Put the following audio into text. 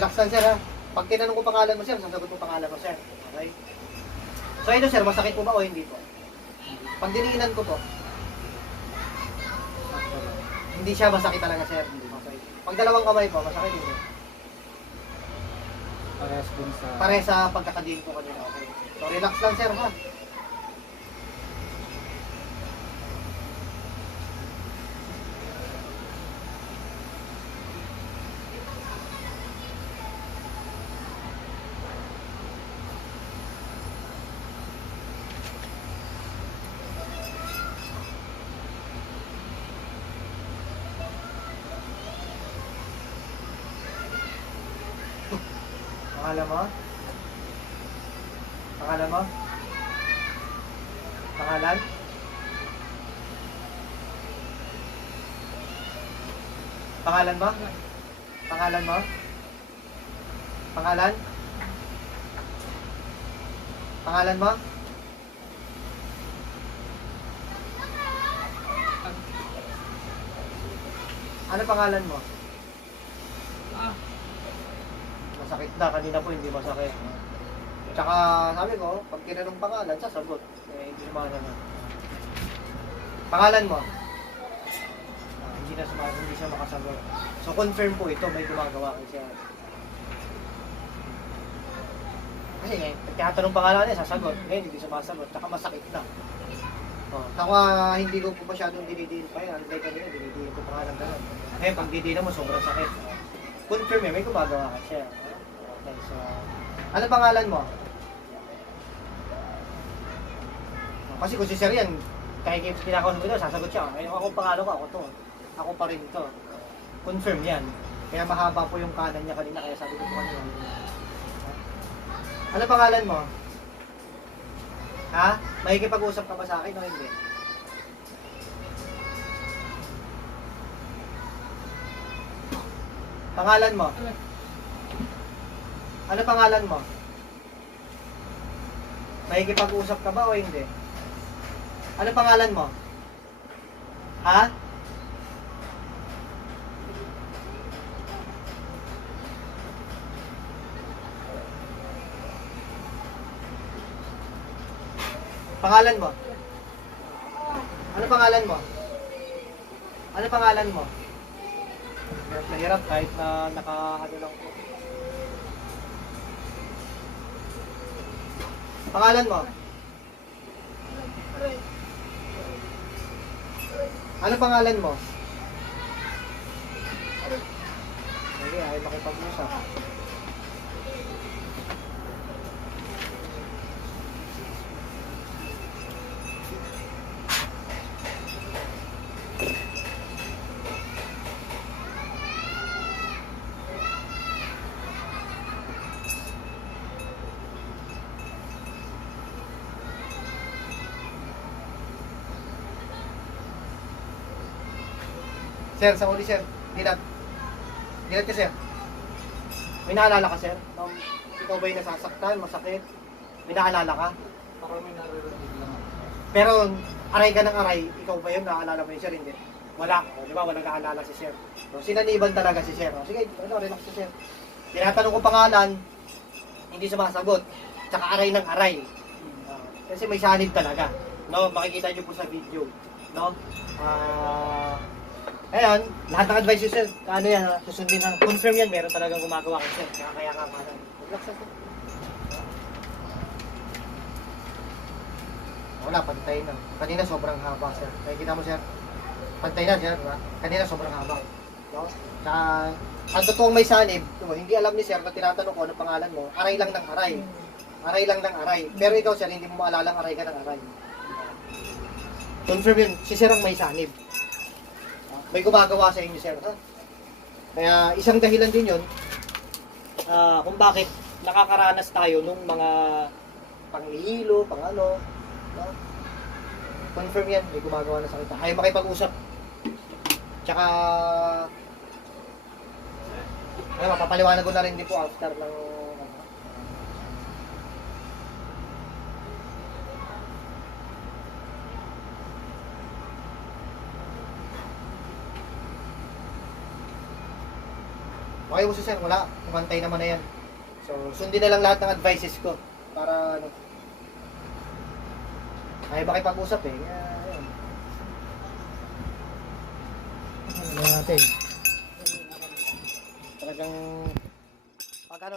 relax lang sir ha. Pag tinanong ko pangalan mo sir, sasagot mo pangalan mo sir. Okay? So ito sir, masakit po ba o hindi po? Pag diniinan ko po, hindi siya masakit talaga sir. Okay. Pag dalawang kamay po, masakit hindi. Parehas dun sa... Pare sa pagkakadiin ko kanina. Okay. So relax lang sir ha. Pangalan mo? Pangalan mo? Pangalan? Pangalan mo? Pangalan mo? Pangalan? Pangalan mo? Ano pangalan mo? Masakit na, kanina po hindi masakit. Tsaka sabi ko, pag tinanong pangalan, sasagot. Eh, hindi naman na. Pangalan mo? Hindi na sumagot, hindi siya makasagot. So confirm po ito, may gumagawa kasi siya. Kasi pag tinatanong pangalan niya, sasagot. Ngayon hindi sumasagot, tsaka masakit na. Oh, saka hindi ko po masyadong dinidiin pa yan. Unlike kanina, dinidiin ko pangalan na yan. Ngayon, pag didiin mo, sobrang sakit. Confirm yan, may gumagawa kasi siya. Okay, so, ano pangalan mo? Kasi kung si Sir yan, kahit pinakausap ko ito, sasagot siya. Ayun ako pangalan ko, ako to. Ako pa rin to. Confirm yan. Kaya mahaba po yung kanan niya kanina, kaya sabi ko po kanina. Ano pangalan mo? Ha? Makikipag-usap ka ba sa akin o hindi? Pangalan mo? Ano pangalan mo? Makikipag-usap ka ba o hindi? Ano pangalan mo? Ha? Pangalan mo? Ano pangalan mo? Ano pangalan mo? Hirap na hirap kahit na naka-ano lang po. Pangalan mo? Ano pangalan mo? Sige, ayaw makipag-usap. Sir, sa uli sir, dilat ka sir. May naalala ka sir? Ikaw ba'y nasasaktan, masakit? May naalala ka? Parang may naririnig lang. Pero aray ka ng aray, ikaw ba yun? Naaalala mo yun sir? Hindi. Wala. O, di ba? Walang naalala si sir. So, sinaniban talaga si sir. O, sige, relax si sir. Tinatanong ko pangalan, hindi sumasagot. Tsaka aray ng aray. Kasi may sanib talaga. No? Makikita nyo po sa video. No? Ayan, lahat ng advice sir, ano yan, susundin ng confirm yan, meron talagang gumagawa ko sir, kaya ka man. Relax sir. Wala, pantay na. Kanina sobrang haba sir. Nakikita mo sir, pantay na sir, diba? Kanina sobrang haba. No? Tsaka, ang totoong may sanib, diba? Hindi alam ni sir na tinatanong ko ano pangalan mo, aray lang ng aray. Aray lang ng aray. Pero ikaw sir, hindi mo maalalang aray ka ng aray. Confirm yun, si sir ang may sanib. May gumagawa sa inyo, sir. Ha? Kaya isang dahilan din yun kung bakit nakakaranas tayo nung mga panghihilo, pang ano. No? Confirm yan, may gumagawa na sa kita. Ayaw makipag-usap. Tsaka, mapapaliwanag ko na rin din po after ng Okay Pakiuso sir, wala. Kumantay naman na yan. So, sundin na lang lahat ng advices ko. Para ano. Ay, makipag-usap eh. Ayun. Ano natin? Talagang pag ano,